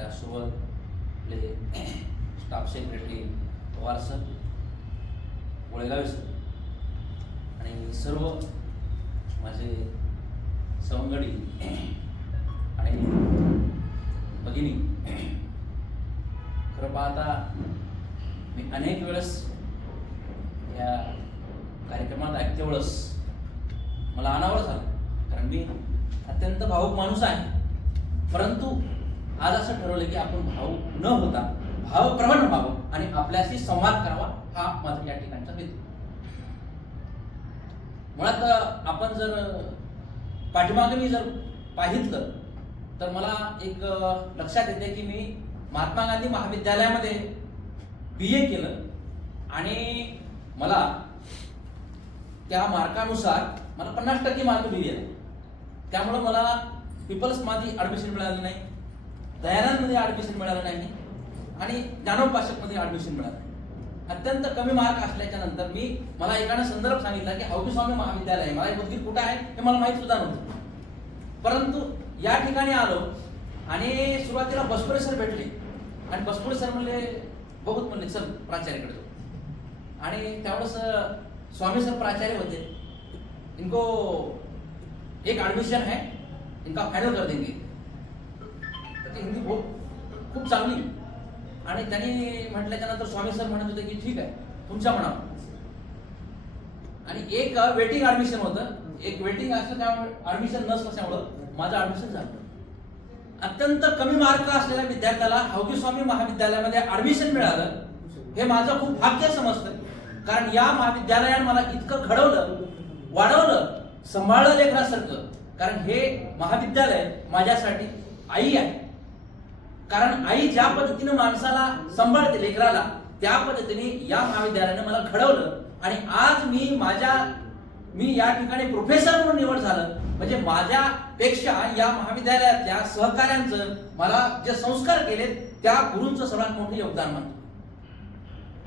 त्यासोबत staff secretary Pawar sir, Golegave sir आणि सर्व माझे सवंगडी आणि भगिनी. खरं पाहता मी अनेक वेळेस या कार्यक्रमात ऐकते वेळेस मला अनावर झालं, कारण मी अत्यंत भावुक माणूस आहे. परंतु आज असं ठरवलं की आपण भावुक न होता भावप्रवण व्हावं आणि आपल्याशी संवाद करावा, हा माझा या ठिकाणचा हेतू. मुळात आपण जर पाठीमागे मी जर पाहितलं तर मला एक लक्षात येते की मी महात्मा गांधी महाविद्यालयामध्ये BA केलं आणि मला त्या मार्कानुसार मला 50% मार्क दिले. त्यामुळं मला पीपल्समध्ये ॲडमिशन मिळालं नाही, दयानंदमध्ये ॲडमिशन मिळालं नाही आणि ज्ञानोब पाशकमध्ये ॲडमिशन मिळालं नाही. अत्यंत कमी मार्क असल्याच्या नंतर मला एकाने संदर्भ सांगितला की हावकी स्वामी महाविद्यालय आहे. मला उदगीर कुठं आहे हे मला माहीत सुद्धा नव्हतं. परंतु या ठिकाणी आलो आणि सुरुवातीला बसपुरे सर भेटले आणि बसपुरे सर म्हणले बहुत म्हणले चल प्राचार्याकडे जाऊ. आणि त्यावेळेस स्वामी सर प्राचार्य होते. इनको एक एडमिशन है, इनका फाइनल कर देंगे. त्याची हिंदी खूप चांगली. आणि त्यांनी म्हटल्याच्या नंतर स्वामी सर म्हणत होते की ठीक आहे तुमच्या मनावर. आणि एक वेटिंग ॲडमिशन होतं, एक वेटिंग असलं त्यामुळे ॲडमिशन नसल्यामुळं माझं ॲडमिशन झालं. अत्यंत कमी मार्क असलेल्या विद्यार्थ्याला हावकी स्वामी महाविद्यालयामध्ये ॲडमिशन मिळालं हे माझं खूप भाग्य समजतं. कारण या महाविद्यालयाने मला इतकं घडवलं, वाढवलं, सांभाळलं लेकरासारखं. कारण हे महाविद्यालय माझ्यासाठी आई आहे. कारण आई ज्या पद्धतीने माणसाला सांभाळते लेकराला, त्या पद्धतीने या महाविद्यालयाने मला घडवलं. आणि आज मी या ठिकाणी प्रोफेसर म्हणून निवड झालं म्हणजे माझ्यापेक्षा या महाविद्यालयातल्या सहकाऱ्यांचं मला जे संस्कार केले त्या गुरूंचं सर्वात मोठं योगदान मानतो.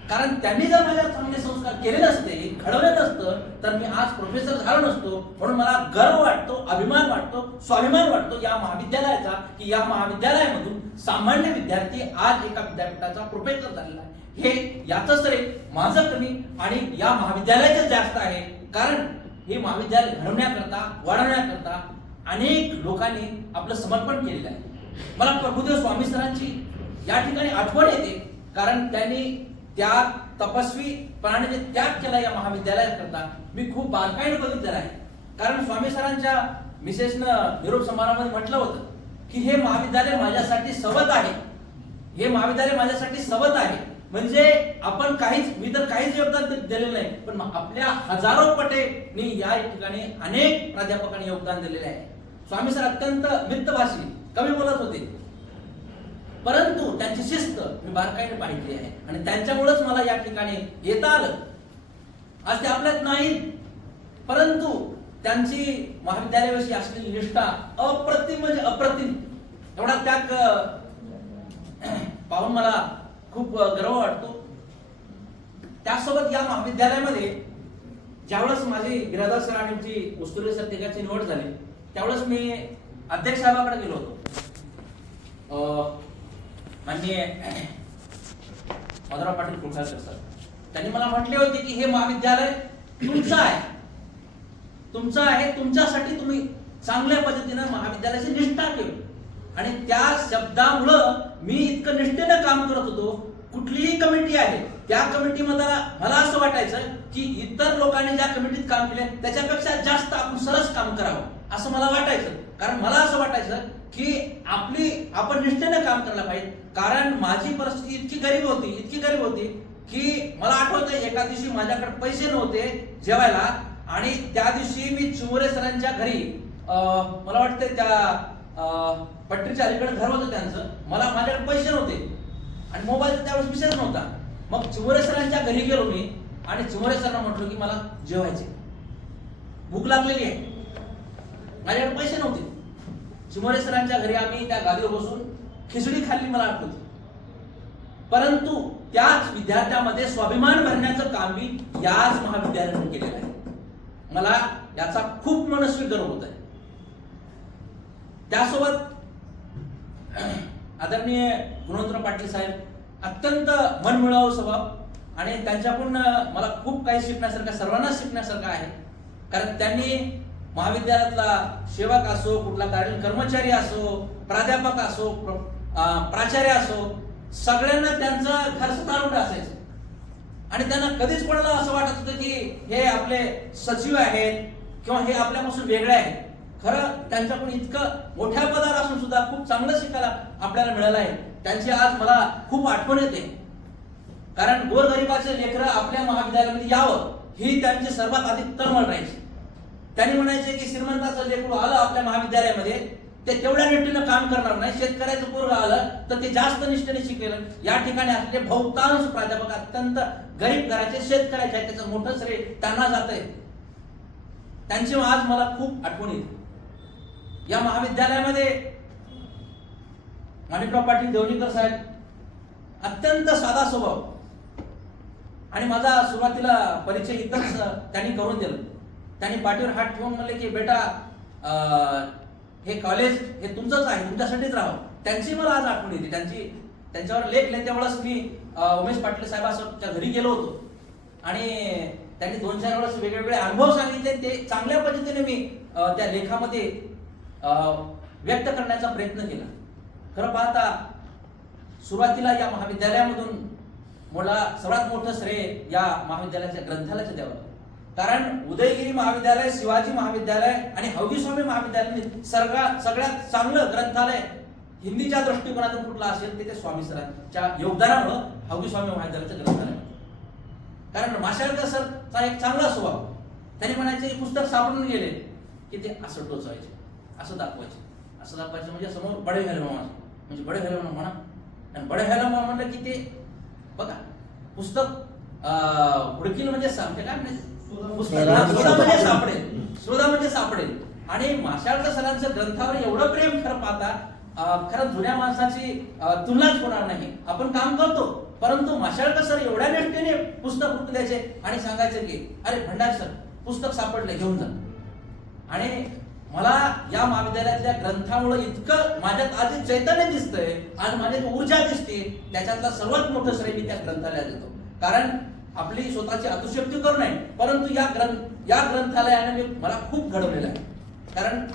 कारण त्यांनी जर माझ्यावर चांगले संस्कार केले नसते, घडवले नसतं, तर मी आज प्रोफेसर झालो नसतो. म्हणून मला गर्व वाटतो, अभिमान वाटतो, स्वाभिमान वाटतो या महाविद्यालयाचा की या महाविद्यालयामधून सामान्य विद्यार्थी आज एका विद्यापीठाचा प्रोफेसर झालेला आहे. हे याचं श्रेय माझं कमी आणि या महाविद्यालयाचं जास्त आहे. कारण हे महाविद्यालय घडवण्याकरता, वाढवण्याकरता अनेक लोकांनी आपलं समर्पण केलेलं आहे. मला प्रभुदेव स्वामी सरांची या ठिकाणी आठवण येते. कारण त्यांनी त्या तपस्वीपणाने जे त्याग केला या महाविद्यालयाकरता मी खूप बारकाईने बघितलेला आहे. कारण स्वामी सरांच्या मिसेसनं निरोप समारंभामध्ये म्हटलं होतं की हे महाविद्यालय माझ्यासाठी सवत आहे, हे महाविद्यालय माझ्यासाठी सवत आहे. म्हणजे आपण मी तर काहीच योगदान दिलेलं नाही, पण आपल्या हजारो पटीने या ठिकाणी अनेक प्राध्यापकांनी योगदान दिलेले आहे. स्वामी सर अत्यंत मितभाषी, कमी बोलत होते, परंतु त्यांची शिस्त मी बारकाईने पाहिली आहे आणि त्यांच्यामुळेच मला या ठिकाणी येता आलं. आज ते आपल्यात नाही, परंतु त्यांची महाविद्यालयाविषयी असलेली निष्ठा अप्रतिम म्हणजे अप्रतिम. एवढा त्याग पाहून मला खूप गर्व वाटतो. त्यासोबत या महाविद्यालयामध्ये ज्यावेळेस माझी गिराधर सर आणि जी उस्तुरे सर तिघांची निवड झाली त्यावेळेस मी अध्यक्ष साहेबांकडे गेलो होतो. माननीय मधुराव पाटील कुलकर्णी सर, त्यांनी मला म्हटले होते की हे महाविद्यालय तुमचं आहे, तुमचं आहे, तुमच्यासाठी तुम्ही चांगल्या पद्धतीनं महाविद्यालयाची निष्ठा ठेवा. आणि त्या शब्दामुळं मी इतकं निष्ठेनं काम करत होतो. कुठलीही कमिटी आहे त्या कमिटीमध्ये मला असं वाटायचं की इतर लोकांनी ज्या कमिटीत काम केले त्याच्यापेक्षा जास्त आपण सरस काम करावं असं मला वाटायचं. कारण मला असं वाटायचं की आपण निष्ठेनं काम करायला पाहिजे. कारण माझी परिस्थिती इतकी गरीब होती की मला आठवतंय एका दिवशी माझ्याकडे पैसे नव्हते जेवायला आणि त्या दिवशी मी चिमुरे सरांच्या घरी, मला वाटतं त्या पट्टीच्या अलीकडे घर होतं त्यांचं, माझ्याकडे पैसे नव्हते आणि मोबाईलचा त्यावेळेस विषयच नव्हता. मग चिमुरे सरांच्या घरी गेलो मी आणि चिमुरे सरांना म्हटलो की मला जेवायचे, भूक लागलेली आहे, माझ्याकडे पैसे नव्हते. चिमुरे सरांच्या घरी आम्ही त्या गादीवर बसून खिचडी खाल्ली मला आठवते. परंतु त्याच विद्यार्थ्यामध्ये स्वाभिमान भरण्याचं काम मी याच महाविद्यालयाने केलेलं आहे. मला याचा खूप मनस्वी गर्व होत आहे. त्यासोबत आदरणीय गुणवंतराव पाटील साहेब अत्यंत मनमिळावू स्वभाव, आणि त्यांच्याकडून मला खूप काही शिकण्यासारखं, सर्वांनाच शिकण्यासारखं आहे. कारण त्यांनी महाविद्यालयातला सेवक असो, कुठला कर्मचारी असो, प्राध्यापक असो, प्राचार्य असो, सगळ्यांना त्यांचं घर स्वतःवर असायचं. आणि त्यांना कधीच कोणाला असं वाटत होतं की हे आपले सचिव आहेत किंवा हे आपल्यापासून वेगळे आहेत. खरं त्यांच्याकडून इतकं मोठ्या पदावर असून सुद्धा खूप चांगलं शिकायला आपल्याला मिळालं आहे. त्यांची आज मला खूप आठवण येते. कारण गोरगरिबाचे लेकरं आपल्या महाविद्यालयामध्ये यावं ही त्यांची सर्वात अधिक तळमळ राहायची. त्यांनी म्हणायचे की श्रीमंताचं लेकरू आलं आपल्या महाविद्यालयामध्ये ते तेवढ्या निष्ठेनं काम करणार नाही, शेतकऱ्याचं पोरगं आलं तर ते जास्त निष्ठेने शिकेल. या ठिकाणी असलेले बहुतांश प्राध्यापक अत्यंत गरीब घराचे शेतकऱ्याचे आहेत, त्याचं मोठं श्रेय त्यांना जातंय. त्यांची आज मला खूप आठवण येते. या महाविद्यालयामध्ये माणिकराव पाटील देवणीकर साहेब अत्यंत साधा स्वभाव, आणि माझा सुरुवातीला परिचय इथंच त्यांनी करून दिला. त्यांनी पाठीवर हात ठेवून म्हणले की बेटा हे कॉलेज हे तुमचंच आहे, तुमच्यासाठीच राहावं. त्यांची मला आज आठवण येते. त्यांच्यावर लेख लिहिल्यावेळेस मी उमेश पाटील साहेबांच्या घरी गेलो होतो, आणि त्यांनी 2-4 वेळेस वेगवेगळे अनुभव सांगितले. ते चांगल्या पद्धतीने मी त्या लेखामध्ये व्यक्त करण्याचा प्रयत्न केला. खरं पाहता सुरुवातीला या महाविद्यालयामधून मला सर्वात मोठं श्रेय या महाविद्यालयाच्या ग्रंथालयाचं द्यावं. कारण उदयगिरी महाविद्यालय, शिवाजी महाविद्यालय आणि हौगी स्वामी महाविद्यालय सगळ्यात चांगलं ग्रंथालय हिंदीच्या दृष्टिकोनातून कुठलं असेल ते स्वामी सरांच्या योगदानामुळे हौगी स्वामी महाविद्यालयाचं ग्रंथालय. कारण माशाळकर सरचा एक चांगला स्वभाव. त्यांनी म्हणायचे पुस्तक सापडून गेले की ते असं टोचायचे, असं दाखवायचे म्हणजे समोर बडे व्हायला म्हणजे बडे व्हायला म्हणा, आणि बडे व्हायला म्हणलं की ते बघा पुस्तक हुडकील म्हणजे काय म्हणजे शोधा म्हणजे सापडेल. आणि माशाळकर सरांचं ग्रंथावर एवढं प्रेम खरं पाहता खरं जुन्या माणसाची तुलनाच होणार नाही. आपण काम करतो, परंतु माशाळकर सर एवढ्या निष्ठेने पुस्तक हुडकून द्यायचे आणि सांगायचे की अरे भंडार सर पुस्तक सापडले, घेऊन जा. आणि मला या महाविद्यालयातल्या ग्रंथामुळे इतकं माझ्यात आधी चैतन्य दिसतंय, आज माझ्यात ऊर्जा दिसते. त्याच्यातला सर्वात मोठं श्रेय मी त्या ग्रंथालयात देतो. कारण आपली स्वतःची अतिशयोक्ती करू नये, परंतु या ग्रंथालयाने मला खूप घडवलेलं आहे. कारण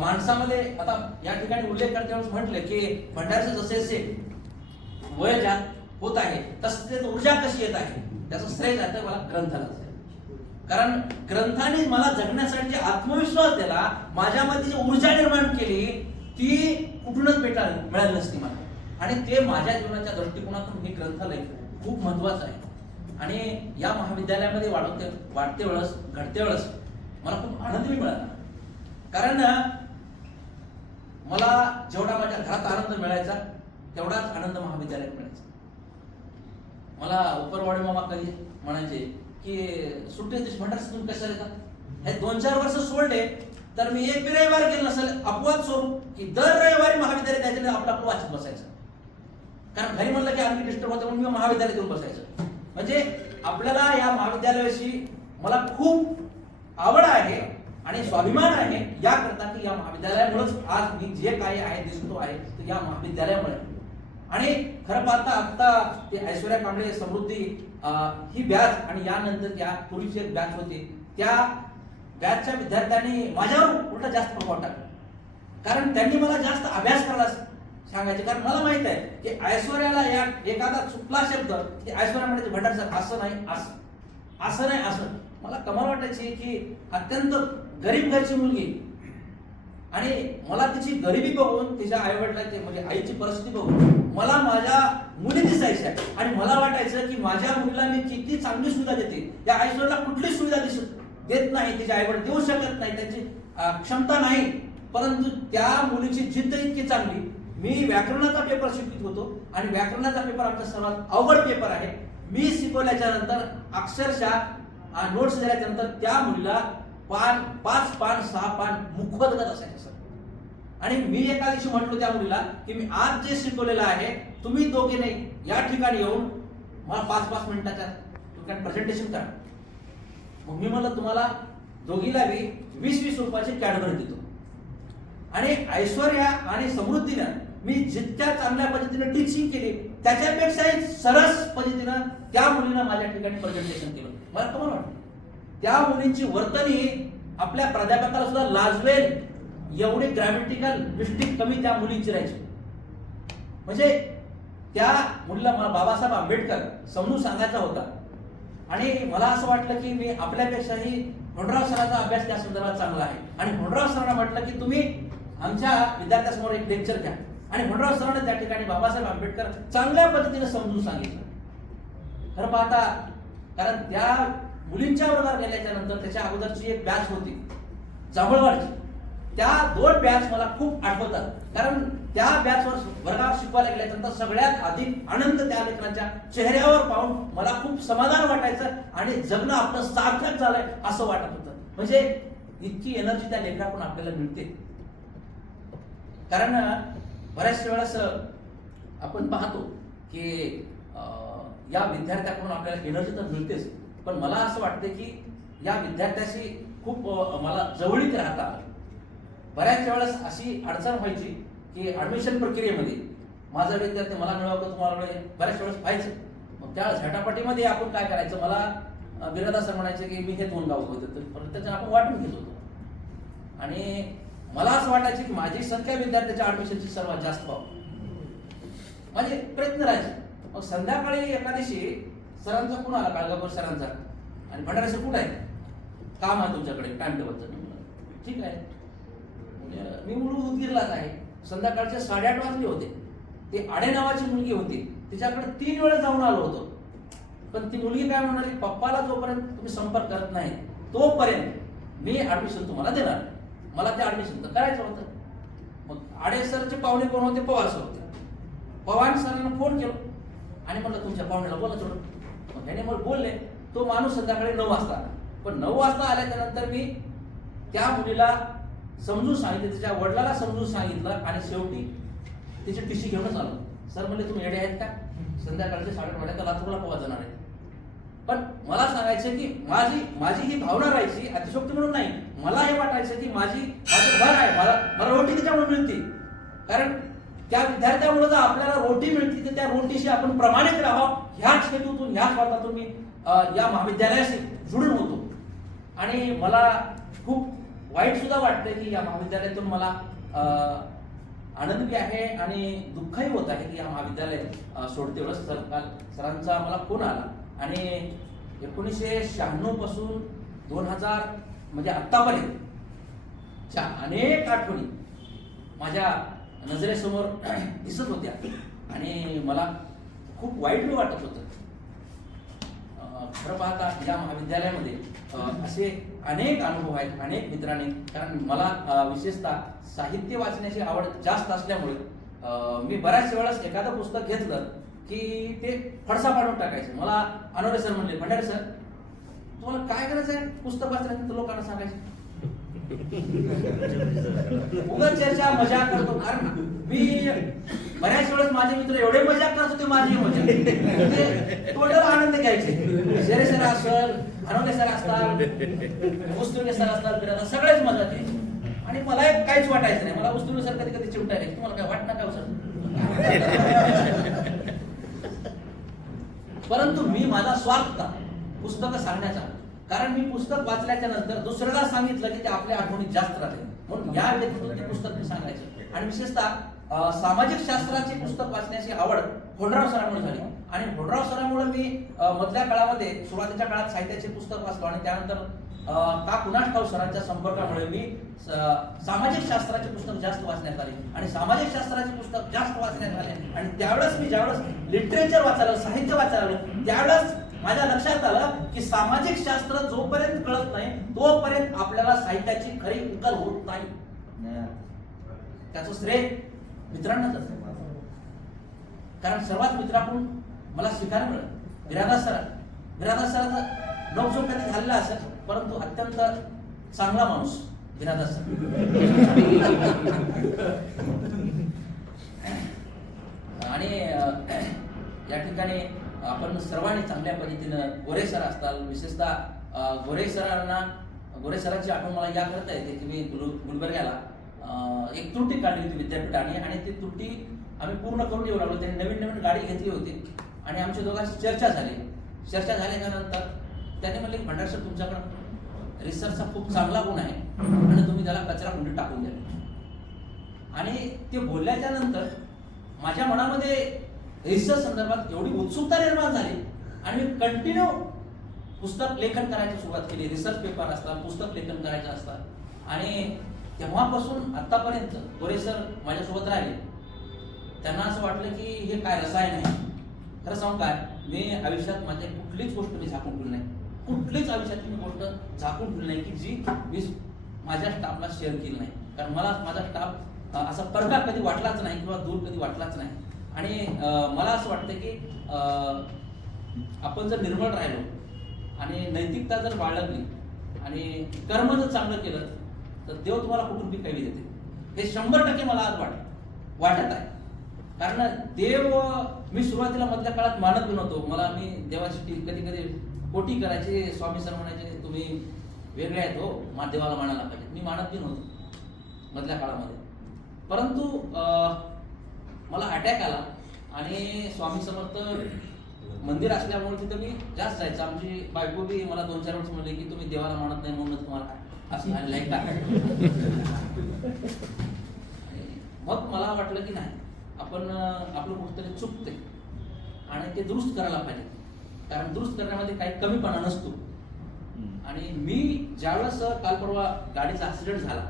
माणसामध्ये आता या ठिकाणी उल्लेख करते म्हटलं की भंडारचे जसे वय होत आहे तसं ऊर्जा कशी येत आहे त्याचं श्रेय जातं मला ग्रंथालयाचं. कारण ग्रंथाने मला जगण्यासाठी जे आत्मविश्वास दिला, माझ्यामध्ये जी ऊर्जा निर्माण केली ती कुठूनच मिळाली नसती मला. आणि ते माझ्या जीवनाच्या दृष्टिकोनातून हे ग्रंथालय खूप महत्वाचं आहे. आणि या महाविद्यालयामध्ये घडते वेळेस मला खूप आनंद मिळाला. कारण मला जेवढा माझ्या घरात आनंद मिळायचा तेवढाच आनंद महाविद्यालयात मिळायचा. मला उपरवाडे मामा कधी म्हणायचे की सुट्टी दिवशी भंडार तुम्ही कशाला येतात, हे 2-4 वर्ष सोडले तर मी एक रविवार गेलो नसेल अपवाद सोडून की दर रविवारी महाविद्यालयात जायचं, आपलं वाचत बसायचं. कारण घरी म्हणलं की आणखी डिस्टर्ब होतं म्हणून मी महाविद्यालयात येऊन बसायचं. म्हणजे आपल्याला या महाविद्यालयाविषयी मला खूप आवड आहे आणि स्वाभिमान आहे याकरता की या महाविद्यालयामुळेच आज मी जे काही आहे दिसतो आहे तर या महाविद्यालयामुळे. आणि खरं पाहता आता ते ऐश्वर्या कांबळे समृद्धी ही बॅच आणि यानंतर या पूर्वीची एक बॅच होती, त्या बॅचच्या विद्यार्थ्यांनी माझ्यावर उलट जास्त प्रभाव टाकला. कारण त्यांनी मला जास्त अभ्यास करायला सांगायचे. कारण मला माहित आहे की ऐश्वर्याला या एखादा चुकला शब्द की ऐश्वर्या म्हणायचे भंडार सर असं नाही, असं नाही, असं. मला कमाल वाटायची की अत्यंत गरीब घरची मुलगी आणि मला तिची गरिबी बघून, तिच्या आई वडिलांची म्हणजे आईची परिस्थिती बघून मला माझ्या मुली दिसायच्या आणि मला वाटायचं की माझ्या मुलीला मी किती चांगली सुविधा देते. या ऐश्वर्याला कुठली सुविधा देत नाही, तिचे आई वडील देऊ शकत नाही, त्यांची क्षमता नाही. परंतु त्या मुलीची जिद्द इतकी चांगली. मी व्याकरणाचा पेपर शिकवित होतो आणि व्याकरणाचा पेपर आमचा सर्वात अवघड पेपर आहे. मी शिकवल्याच्या नंतर अक्षरशः नोट्स दिल्याच्या नंतर त्या मुलीला 5 पान 6 पान मुखवत असायचं सर. आणि मी एका दिवशी म्हटलो त्या मुलीला की मी आज जे शिकवलेलं आहे तुम्ही दोघे नाही या ठिकाणी येऊन मला 5-5 मिनिटाच्या प्रेझेंटेशन करा. मग मी म्हणलं तुम्हाला दोघीला मी 20-20 रुपयाची कॅडबरी देतो. आणि ऐश्वर्या आणि समृद्धीनं मी जितक्या चांगल्या पद्धतीने टीचिंग केली त्याच्यापेक्षाही सरस पद्धतीनं त्या मुलीनं माझ्या ठिकाणी प्रेझेंटेशन केलं. मला कमाल वाटतं. त्या मुलींची वर्तनी आपल्या प्राध्यापकाला सुद्धा लाजवेल एवढी ग्रॅमॅटिकल मिस्टेक कमी त्या मुलींची राहायची. म्हणजे त्या मुलीला मला बाबासाहेब आंबेडकर समजून सांगायचा होता आणि मला असं वाटलं की मी आपल्यापेक्षाही भोंडराव सरांचा अभ्यास त्या संदर्भात चांगला आहे. आणि भोंडराव सरांना म्हटलं की तुम्ही आमच्या विद्यार्थ्यांसमोर एक लेक्चर घ्या. आणि भोंडराव सरांना त्या ठिकाणी बाबासाहेब आंबेडकर चांगल्या पद्धतीने समजून सांगितलं. खरं पाहता, कारण त्या मुलींच्या वर्गावर गेल्याच्या नंतर त्याच्या अगोदरची एक बॅच होती जांभळवाडची. त्या 2 बॅच मला खूप आठवतात. कारण त्या बॅचवर वर्गावर शिकवायला गेल्यानंतर सगळ्यात अधिक आनंद त्या लेकरांच्या चेहऱ्यावर पाहून मला खूप समाधान वाटायचं आणि जगणं आपलं सार्थक झालंय असं वाटत होतं. म्हणजे इतकी एनर्जी त्या लेकराकडून आपल्याला मिळते. कारण बऱ्याचशा वेळेस आपण पाहतो की या विद्यार्थ्याकडून आपल्याला एनर्जी तर मिळतेच, पण मला असं वाटतं की या विद्यार्थ्याशी खूप मला जवळीक राहता आलं. बऱ्याच वेळेस अशी अडचण व्हायची की ऍडमिशन प्रक्रियेमध्ये माझा विद्यार्थी मला मिळावं का तुम्हाला मिळेल, बऱ्याच वेळेस व्हायचं. मग त्या झटापटीमध्ये आपण काय करायचं, मला बिरादा सर म्हणायचे की मी हे 2 गाव होते, तर त्याच्यानं आपण वाटून घेत होतो. आणि मला असं वाटायचं की माझी संख्या विद्यार्थ्याच्या ऍडमिशनची सर्वात जास्त व्हावं, माझे प्रयत्न राहायचे. मग संध्याकाळी एका दिवशी सरांचा फोन आला, काळगापूर सरांचा, आणि भंडारे सर कुठं आहे, काम आहे तुमच्याकडे टाइम टेबलचं. ठीक आहे, मी मुलगी उदगीरलाच आहे. संध्याकाळचे 8:30 वाजले होते. ती आडे नावाची मुलगी होती, तिच्याकडे 3 वेळा जाऊन आलो होतो. पण ती मुलगी काय म्हणाली, पप्पाला जोपर्यंत तुम्ही संपर्क करत नाही तोपर्यंत मी ऍडमिशन तुम्हाला देणार. मला ते ऍडमिशन तर करायचं होतं. मग आडे सरचे पाहुणे कोण होते, पवार सर होते. पवार सरांना फोन केला आणि म्हटलं तुमच्या पाहुण्याला बोला थोडं. मग त्याने मला बोलले. तो माणूस संध्याकाळी 9 वाजता आला. पण 9 वाजता आल्याच्या नंतर मी त्या मुलीला समजून सांगितलं, तिच्या वडिलाला समजून सांगितलं आणि शेवटी तिची टीसी घेऊनच आलो. सर म्हणले तुम्ही येडे आहेत का, संध्याकाळचे 8:30 लातूरला पोहा जाणार आहे. पण मला सांगायचं की माझी ही भावना राहायची, अतिशोक्ती म्हणून नाही. मला हे वाटायचं की माझं घर आहे, मला रोटी त्याच्यामुळे मिळते. कारण त्या विद्यार्थ्यामुळे जर आपल्याला रोटी मिळते तर त्या रोटीशी आपण प्रमाणित राहावं, ह्याच हेतूतून ह्याच स्वार्थातून मी या महाविद्यालयाशी जुळून होतो. आणि मला खूप वाईट सुद्धा वाटतंय की या महाविद्यालयातून मला आनंद बी आहे आणि दुःखही होत आहे की या महाविद्यालय सोडते वेळेस सरांचा मला फोन आला. आणि 1996 पासून 2000 म्हणजे आत्तापर्यंतच्या अनेक आठवणी माझ्या नजरेसमोर दिसत होत्या आणि मला खूप वाईट वाटत होतं. खरं पाहता या महाविद्यालयामध्ये असे अनेक अनुभव आहेत, अनेक मित्रांनी. कारण मला विशेषतः साहित्य वाचण्याची आवड जास्त असल्यामुळे मी बऱ्याच वेळेस एखादं पुस्तक घेतलं की ते फडसा पाडून टाकायचं. मला अनोरे सर म्हणले, भंडारे सर तुम्हाला काय करायचं आहे पुस्तक वाचण्याचं, लोकांना सांगायचं उगाच चर्चा मजा करतो. कारण मी बऱ्याच वेळेस माझे मित्र एवढे मजा करत होते, माझी मजा म्हणजे टोटल आनंद घ्यायचे. शेरे सर असल, अनोरे सर असतात, उस्तुर्गे सर असतात, बिरादा सगळेच मजा ते. आणि मला एक काहीच वाटायचं नाही. मला उस्तुर्गे सर कधी कधी चिमटायचे, तुम्हाला काय वाटणार का सर. परंतु मी माझा स्वार्थ होता पुस्तकं सांगण्याचा. कारण मी पुस्तक वाचल्याच्या नंतर दुसऱ्याला सांगितलं की ते आपल्या आठवणीत जास्त राहते, म्हणून या व्यतिरिक्त ते पुस्तक मी सांगायचं. आणि विशेषतः सामाजिक शास्त्राचे पुस्तक वाचण्याची आवड भोंडराव सरांमुळे झाली. आणि भोंडराव सरांमुळे मी मधल्या काळामध्ये सुरुवातीच्या काळात साहित्याचे पुस्तक वाचलो आणि त्यानंतर का कुणास ठाऊक सरांच्या संपर्कामुळे मी सामाजिक शास्त्राचे पुस्तक जास्त वाचण्यात आले. आणि सामाजिक शास्त्राचे पुस्तक जास्त वाचण्यात आले आणि त्यावेळेस मी ज्यावेळेस लिटरेचर वाचायला, साहित्य वाचायला आलो, त्यावेळेस माझ्या लक्षात आलं की सामाजिक शास्त्र जोपर्यंत कळत नाही तोपर्यंत आपल्याला साहित्याची खरी उकल होत नाही. त्याचं श्रेय मित्रांनाच असतं. कारण सर्वात मित्राकडून मला शिकायला मिळालं बिरादा सरांचा नोकझोक कधी झालेला असेल, परंतु अत्यंत चांगला माणूस बिरादा सर. आणि या ठिकाणी आपण सर्वांनी चांगल्या पद्धतीनं गोरे सर असतात, विशेषतः गोरे सरांची आठवण मला या करता येते की मी गुलबर्ग्याला एक त्रुटी काढली होती विद्यापीठाने आणि ती त्रुटी आम्ही पूर्ण करून येऊ लागलो. त्यांनी नवीन नवीन गाडी घेतली होती आणि आमच्या दोघांची चर्चा झाल्याच्या नंतर त्याने म्हणले भंडार सर तुमच्याकडं रिसर्चचा खूप चांगला गुण आहे आणि तुम्ही त्याला कचरा कुंडीत टाकून द्या. आणि ते बोलल्याच्या नंतर माझ्या मनामध्ये रिसर्च संदर्भात एवढी उत्सुकता निर्माण झाली आणि मी कंटिन्यू पुस्तक लेखन करायची सुरुवात केली. रिसर्च पेपर असतात, पुस्तक लेखन करायचं असतात आणि तेव्हापासून आतापर्यंत गोरे सर माझ्यासोबत राहिले. त्यांना असं वाटलं की हे काय रसायन आहे. खरं सांगू काय, मी आयुष्यात माझ्या कुठलीच गोष्ट मी झाकून ठेवली नाही. कुठलीच आयुष्यातली मी गोष्ट झाकून ठेवली नाही की जी मी माझ्या स्टाफला शेअर केली नाही. कारण मला माझा स्टाफ असा परका कधी वाटलाच नाही किंवा दूर कधी वाटलाच नाही. आणि मला असं वाटतं की आपण जर निर्मळ राहिलो आणि नैतिकता जर बाळगली आणि कर्म जर चांगलं केलं तर देव तुम्हाला कुठून बी काही देते. हे 100% मला आज वाटत आहे. कारण देव मी सुरुवातीला मधल्या काळात मानत नव्हतो. मी देवाची कधी कधी कोटी करायचे. स्वामी सर म्हणायचे तुम्ही वेगळे आहेत हो, देवाला मानायला पाहिजे. मी मानत बी नव्हतो मधल्या काळामध्ये. परंतु मला अटॅक आला आणि स्वामी समर्थ मंदिर असल्यामुळे तिथं मी जास्त जायचं. आमची बायको बी मला 2-4 वेळेस म्हणले की तुम्ही देवाला मानत नाही म्हणून तुम्हाला असं झालेलं आहे का. मग मला वाटलं की नाही, आपण आपलं कुठंतरी चुकते आणि ते दुरुस्त करायला पाहिजे. कारण दुरुस्त करण्यामध्ये काही कमीपणा नसतो. आणि मी ज्यावेळेस काल परवा गाडीचा ऍक्सिडेंट झाला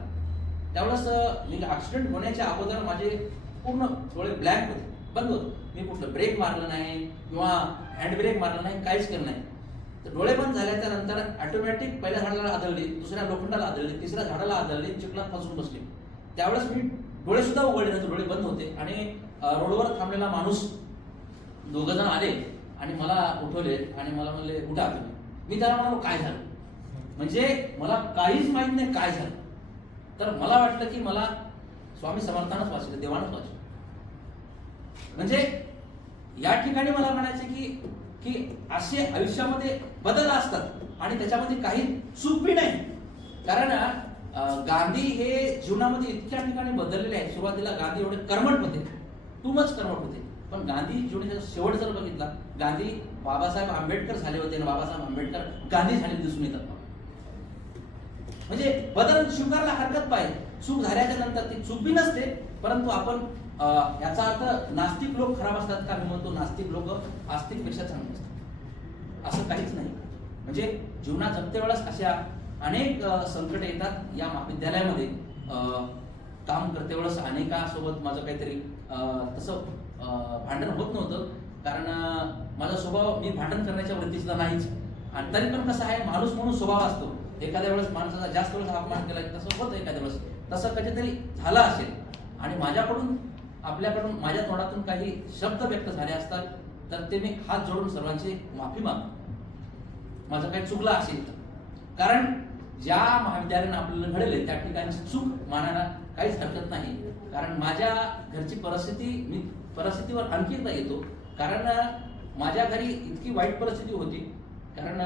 त्यावेळेस मी ऍक्सिडेंट होण्याच्या अगोदर माझे पूर्ण डोळे ब्लँक होते, बंद होते. मी कुठलं ब्रेक मारलं नाही किंवा हँड ब्रेक मारलं नाही, काहीच केलं नाही. तर डोळे बंद झाल्याच्या नंतर ऑटोमॅटिक पहिल्या झाडाला आदळली, दुसऱ्या लोखंडाला आदळली, तिसऱ्या झाडाला आदळली, चिखलात फसून बसली. त्यावेळेस मी डोळे सुद्धा उघडले नव्हते, डोळे बंद होते. आणि रोडवर थांबलेला माणूस 2 जण आले आणि मला उठवले आणि मला म्हणले उठा तुम्ही. मी त्याला म्हणालो काय झालं, म्हणजे मला काहीच माहित नाही काय झालं. तर मला वाटलं की मला स्वामी समर्थानच वाचलं, देवानच वाचलं. म्हणजे या ठिकाणी मला म्हणायचं की असे आयुष्यामध्ये बदल असतात आणि त्याच्यामध्ये काही चूक बी नाही. कारण गांधी हे जीवनामध्ये इतक्या ठिकाणी बदललेले आहेत. सुरुवातीला गांधी एवढे कर्मठ होते, टू मच कर्मठ होते. पण गांधी जीवनाचा शेवट जर बघितला, गांधी बाबासाहेब आंबेडकर झाले होते आणि बाबासाहेब आंबेडकर गांधी झाले दिसून येतात. म्हणजे बदल स्वीकारला हरकत पाहिजे. चूक झाल्याच्या नंतर ती चूक बी नसते. परंतु आपण याचा अर्थ नास्तिक लोक खराब असतात का? मी म्हणतो नास्तिक लोक आस्तिकपेक्षा चांगले असतात, असं काहीच नाही. म्हणजे जीवनात जगते वेळेस अशा अनेक संकट येतात. या महाविद्यालयामध्ये काम करते वेळेस अनेकांसोबत माझं काहीतरी तसं भांडण होत नव्हतं. कारण माझा स्वभाव मी भांडण करण्याच्या वृत्तीचा नाहीच. आणि तरी पण कसं आहे, माणूस म्हणून स्वभाव असतो. एखाद्या वेळेस माणसाचा जास्त वेळेस अपमान केला की तसं होतं, एखाद्या वेळेस तसं कधीतरी झालं असेल आणि माझ्याकडून आपल्याकडून माझ्या तोंडातून काही शब्द व्यक्त झाले असतात तर ते मी हात जोडून सर्वांची माफी मागतो, माझं काही चुकलं असेल तर. कारण ज्या महाविद्यालयानं आपल्याला घडले त्या ठिकाणची चूक मानायला काहीच हरकत नाही. कारण माझ्या घरची परिस्थिती, मी परिस्थितीवर आणखी एकदा येतो. कारण माझ्या घरी इतकी वाईट परिस्थिती होती. कारण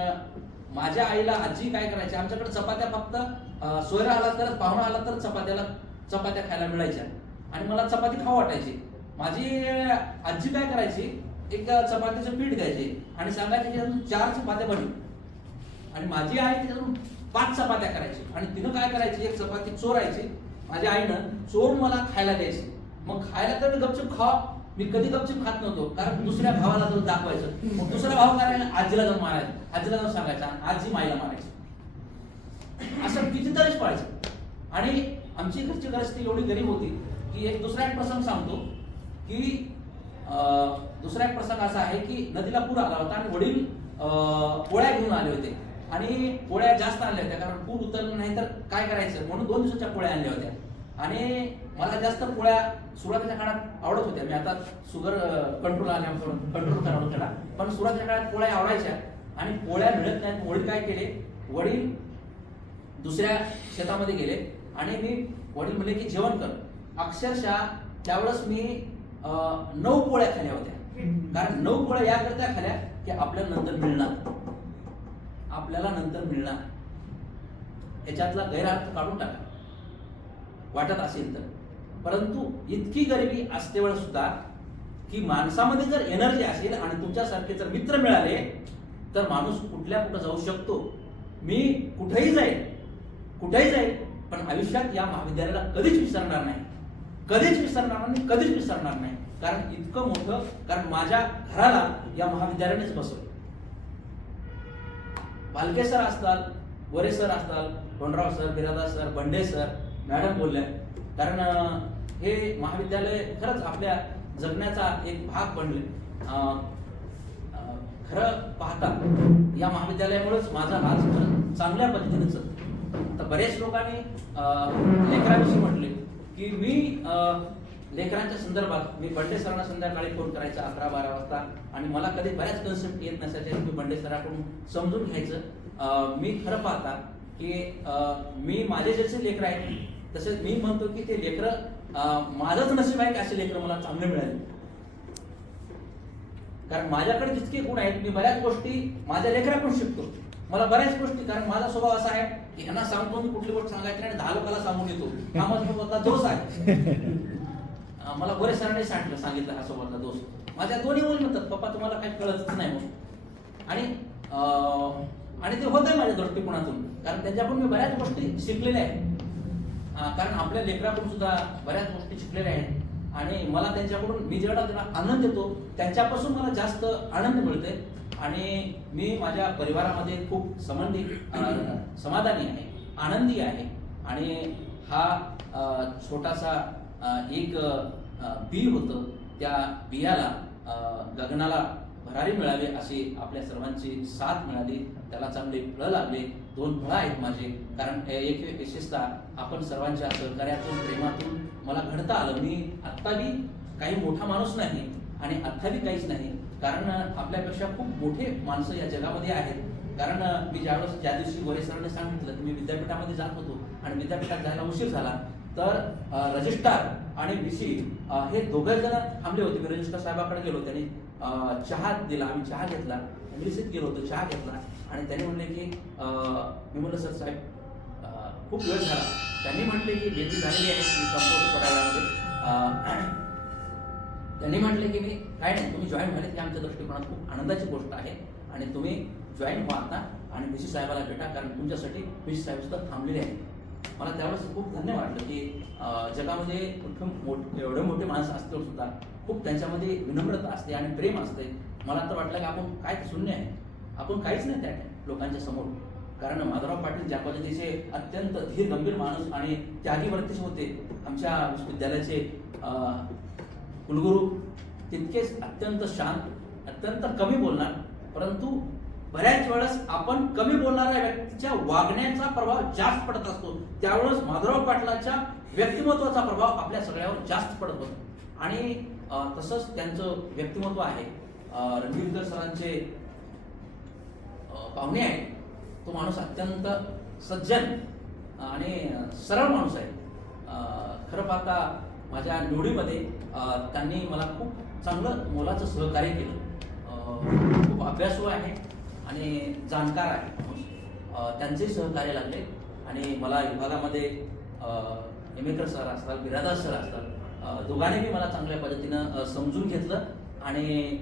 माझ्या आईला आजी काय करायची, आमच्याकडे चपात्या फक्त सोयरा आला तर, पाहुणा आला तर चपात्या खायला मिळायच्या आणि मला चपाती खाऊ वाटायची. माझी आजी काय करायची, एक चपातीचं पीठ द्यायचे आणि सांगायचे की 4 चपात्या बनव. आणि माझी आई त्याच्यातून 5 चपात्या करायची आणि तिनं काय करायची, एक चपाती चोरायची. माझ्या आईनं चोरून मला खायला द्यायची. मग खायला तर मी गपचूप मी कधी गपचूप खात नव्हतो. कारण दुसऱ्या भावाला जाऊन दाखवायचं. मग दुसरा भाव करायला आजीला जाऊन मारायचं, आजीला जाऊन सांगायचं, आजी माईला मारायची. असं कितीतरीच पाहायचं. आणि आमची घरची परिस्थिती एवढी गरीब होती की दुसरा एक प्रसंग सांगतो की दुसरा एक प्रसंग असा आहे की नदीला पूर आला होता आणि वडील पोळ्या घेऊन आले होते आणि पोळ्या जास्त आणल्या होत्या. कारण पूर उतरलं नाही तर काय करायचं म्हणून 2 दिवसाच्या पोळ्या आणल्या होत्या. आणि मला जास्त पोळ्या सुरुवातीच्या काळात आवडत होत्या. मी आता शुगर कंट्रोल करावं त्याला, पण सुरुवातीच्या काळात पोळ्या आवडायच्या आणि पोळ्या मिळत नाहीत. वडील काय केले, वडील दुसऱ्या शेतामध्ये गेले आणि वडील म्हणले की जेवण कर. अक्षरशः त्यावेळेस मी 9 पोळ्या खाल्ल्या होत्या. कारण 9 पोळ्या याकरता खाल्ल्या की आपल्याला नंतर मिळणार, याच्यातला गैरअर्थ काढून टाका. वाटत असेल तर, परंतु इतकी गरिबी असते वेळ सुद्धा की माणसामध्ये जर एनर्जी असेल आणि तुमच्यासारखे जर मित्र मिळाले तर माणूस कुठल्या कुठं जाऊ शकतो. मी कुठेही जाईल पण आयुष्यात या महाविद्यालयाला कधीच विसरणार नाही, कधीच विसरणार नाही. कारण इतकं मोठं, कारण माझ्या घराला या महाविद्यालयानेच बसवलं. भालके सर असतात, वरे सर असतात, कोंडराव सर, बिरादार सर, बंडे सर, मॅडम बोलल्या, कारण हे महाविद्यालय खरंच आपल्या जगण्याचा एक भाग बनले. खरं पाहता या महाविद्यालयामुळेच माझा आज चांगल्या पद्धतीने चालतो. तर बरेच लोकांनी लेकरांविषयी म्हटले की मी लेकरांच्या संदर्भात मी बंडे सरांना संध्याकाळी फोन करायचा 11-12 वाजता, आणि मला कधी बऱ्याच कन्सेप्ट येत नसायचे. मी बंडे सरांकडून समजून घ्यायचं. मी खरं पाहता की मी माझे जसे लेकर आहेत तसेच मी म्हणतो की ते लेकरं माझंच नशीब आहे की असे लेकरं मला चांगले मिळाले. कारण माझ्याकडे जितके गुण आहेत मी बऱ्याच गोष्टी माझ्या लेकराकडून शिकतो. मला बऱ्याच गोष्टी, कारण माझा स्वभाव असा आहे की ह्यांना सांगतो मी कुठली गोष्ट सांगायची आणि 10 लोकांना सांगून येतो. हा माझा स्वभावचा दोष आहे. मला बरेच सरांनी सांगितलं हा स्वभावचा दोष. माझ्या दोन्ही मुली म्हणतात पप्पा तुम्हाला काही कळतच नाही म्हणून, आणि ते होत आहे माझ्या दृष्टिकोनातून, कारण त्यांच्याकडून मी बऱ्याच गोष्टी शिकलेल्या आहेत. कारण आपल्या लेकराकडून सुद्धा बऱ्याच गोष्टी शिकलेल्या आहेत, आणि मला त्यांच्याकडून मी जेवढा त्यांना आनंद देतो त्यांच्यापासून मला जास्त आनंद मिळते. आणि मी माझ्या परिवारामध्ये खूप समाधानी आहे, आनंदी आहे. आणि हा छोटासा एक बी होतं, त्या बियाला गगनाला भरारी मिळावी अशी आपल्या सर्वांची साथ मिळाली, त्याला चांगले फळं लागले. 2 फळं आहेत माझे, कारण एक विशेषतः आपण सर्वांच्या सहकार्यातून, प्रेमातून मला घडता आलं. मी आत्ता बी काही मोठा माणूस नाही आणि आत्ता बी काहीच नाही, कारण आपल्यापेक्षा खूप मोठे माणसं या जगामध्ये आहेत. कारण मी ज्या दिवशी वरे सरांनी सांगितलं की मी विद्यापीठामध्ये जात होतो आणि विद्यापीठात जायला उशीर झाला, तर रजिस्ट्रार आणि VC हे दोघे जण थांबले होते. मी रजिस्ट्रार साहेबाकडे गेलो, त्यांनी चहा दिला, आम्ही चहा घेतला. इंग्लिशीत गेलो होतो, चहा घेतला, आणि त्यांनी म्हणले की मी म्हणलं सर साहेब खूप वेळ झाला. त्यांनी म्हटले की बेटी झालेली आहे, मी संपवतो थोड्या वेळामध्ये. त्यांनी म्हटले की मी काय नाही, तुम्ही जॉईन झाले की आमच्या दृष्टिकोनात खूप आनंदाची गोष्ट आहे, आणि तुम्ही जॉईन व्हा आता आणि VC साहेबाला भेटा, कारण तुमच्यासाठी VC साहेब सुद्धा थांबलेले आहेत. मला त्यावेळेस खूप धन्य वाटलं की जगामध्ये एवढे मोठे माणसं असतील सुद्धा खूप त्यांच्यामध्ये विनम्रता असते आणि प्रेम असते. मला तर वाटलं की आपण काय शून्य आहे, आपण काहीच नाही त्या लोकांच्या समोर. कारण माधवराव पाटील ज्या पद्धतीचे अत्यंत धीर गंभीर माणूस आणि त्यागी वृत्तीचे होते, आमच्या विश्वविद्यालयाचे कुलगुरू तितकेच अत्यंत शांत, अत्यंत कमी बोलणार, परंतु बऱ्याच वेळेस आपण कमी बोलणाऱ्या व्यक्तीच्या वागण्याचा प्रभाव जास्त पडत असतो. त्यावेळेस माधवराव पाटलाच्या व्यक्तिमत्वाचा प्रभाव आपल्या सगळ्यावर जास्त पडत होतो. आणि तसंच त्यांचं व्यक्तिमत्व आहे. रणवीर सरांचे पाहुणे आहेत. तो माणूस अत्यंत सज्जन आणि सरळ माणूस आहे. खरं पाहता माझ्या निवडीमध्ये त्यांनी मला खूप चांगलं मोलाचं सहकार्य केलं. खूप अभ्यासू आहे आणि जाणकार आहे. त्यांचे सहकार्य लागले आणि मला विभागामध्ये एमेकर सर असतात, बिरादार सर असतात, दोघांनी मी मला चांगल्या पद्धतीनं समजून घेतलं. आणि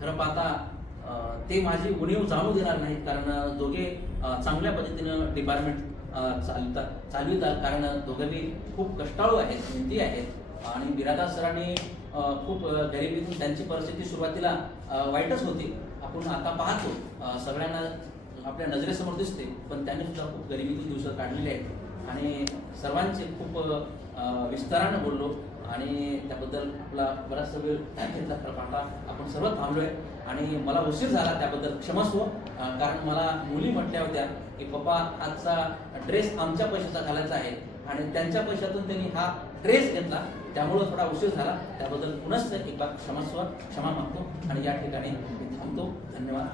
खरं पाहता ते माझी उणीव जाणू देणार नाहीत, कारण दोघे चांगल्या पद्धतीनं डिपार्टमेंट चालवितात. कारण दोघेही खूप कष्टाळू आहेत, मेहनती आहेत. आणि बिरादार सरांनी खूप गरिबीतून, त्यांची परिस्थिती सुरुवातीला वाईटच होती, आपण आता पाहतो सगळ्यांना आपल्या नजरेसमोर दिसते, पण त्यांनी सुद्धा खूप गरिबीतून दिवस काढलेले आहेत. आणि सर्वांचे खूप विस्तारानं बोललो आणि त्याबद्दल आपला बराचसा वेळ घेतला. तर पाहता आपण सर्व थांबलोय आणि मला उशीर झाला, त्याबद्दल क्षमस्व. कारण मला मुली म्हटल्या होत्या की पप्पा आजचा ड्रेस आमच्या पैशाचा घालायचा आहे, आणि त्यांच्या पैशातून त्यांनी हा ड्रेस घेतला, त्यामुळं थोडा उशीर झाला. त्याबद्दल पुनश्च एकदा क्षमा मागतो आणि या ठिकाणी थांबतो. धन्यवाद.